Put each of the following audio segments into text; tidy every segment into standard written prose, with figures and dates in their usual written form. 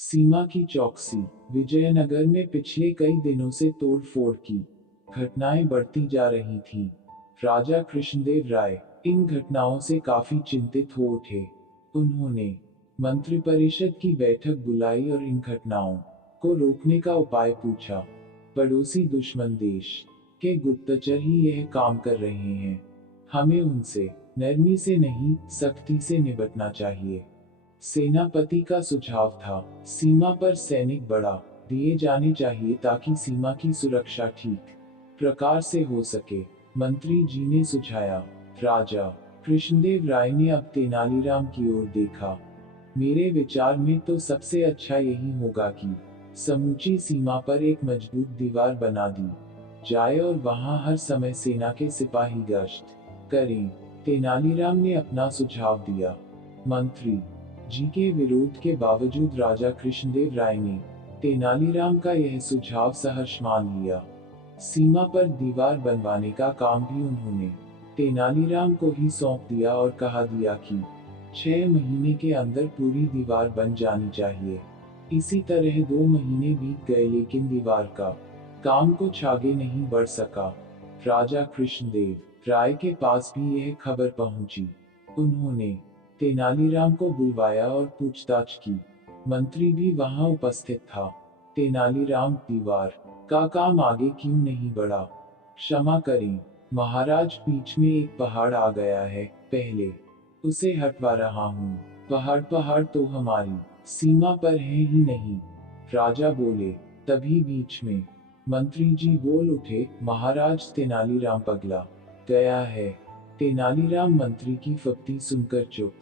सीमा की चौकसी। विजयनगर में पिछले कई दिनों से तोड़फोड़ की घटनाएं बढ़ती जा रही थीं। राजा कृष्णदेव राय इन घटनाओं से काफी चिंतित हो उठे। उन्होंने मंत्रिपरिषद की बैठक बुलाई और इन घटनाओं को रोकने का उपाय पूछा। पड़ोसी दुश्मन देश के गुप्तचर ही यह काम कर रहे हैं। हमें उनसे नरमी से नहीं, सख्ती से निपटना चाहिए। सेनापति का सुझाव था, सीमा पर सैनिक बढ़ा दिए जाने चाहिए ताकि सीमा की सुरक्षा ठीक प्रकार से हो सके। मंत्री जी ने सुझाया। राजा कृष्णदेव राय ने अब तेनालीराम की ओर देखा। मेरे विचार में तो सबसे अच्छा यही होगा कि समूची सीमा पर एक मजबूत दीवार बना दी जाए और वहां हर समय सेना के सिपाही गश्त करें। तेनालीराम ने अपना सुझाव दिया। मंत्री जी के विरोध के बावजूद राजा कृष्णदेव राय ने तेनालीराम का यह सुझाव सहर्ष मान लिया। सीमा पर दीवार बनवाने का काम भी उन्होंने तेनालीराम को ही सौंप दिया और कहा दिया कि 6 महीने के अंदर पूरी दीवार बन जानी चाहिए। इसी तरह 2 महीने बीत गए लेकिन दीवार का काम कुछ आगे नहीं बढ़ सका। राजा कृष्णदेव राय के पास भी यह खबर पहुंची। उन्होंने तेनालीराम को बुलवाया और पूछताछ की। मंत्री भी वहां उपस्थित था। तेनालीराम, दीवार का काम आगे क्यों नहीं बढ़ा? क्षमा करें महाराज, बीच में एक पहाड़ आ गया है, पहले उसे हटवा रहा हूँ। पहाड़ तो हमारी सीमा पर है ही नहीं, राजा बोले। तभी बीच में मंत्री जी बोल उठे, महाराज तेनालीराम पगला गया है। तेनालीराम मंत्री की फप्ती सुनकर चुप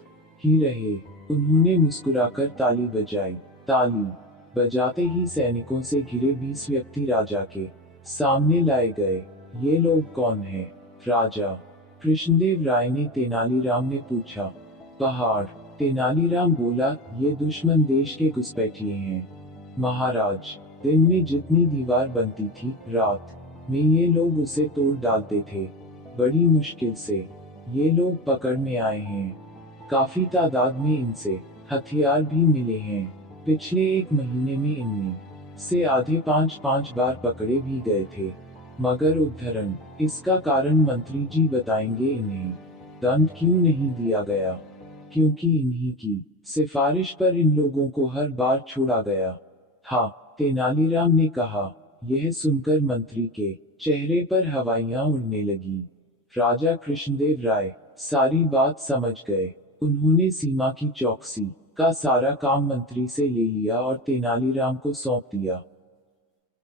ही रहे। उन्होंने मुस्कुराकर ताली बजाई। ताली बजाते ही सैनिकों से घिरे 20 व्यक्ति राजा के सामने लाए गए। ये लोग कौन हैं? राजा कृष्णदेव राय ने तेनालीराम ने पूछा। पहाड़, तेनालीराम बोला, ये दुश्मन देश के घुसपैठिए हैं महाराज। दिन में जितनी दीवार बनती थी, रात में ये लोग उसे तोड़ डालते थे। बड़ी मुश्किल से ये लोग पकड़ में आए हैं। काफी तादाद में इनसे हथियार भी मिले हैं। पिछले 1 महीने में इनमें से आधे 5-5 बार पकड़े भी गए थे। मगर उद्धरण इसका कारण मंत्री जी बताएंगे। इन्हें दंड क्यों नहीं दिया गया? क्योंकि इन्हीं की सिफारिश पर इन लोगों को हर बार छोड़ा गया था, तेनालीराम ने कहा। यह सुनकर मंत्री के चेहरे पर हवाइयां उड़ने लगी। राजा कृष्णदेव राय सारी बात समझ गए। उन्होंने सीमा की चौकसी का सारा काम मंत्री से ले लिया और तेनालीराम को सौंप दिया।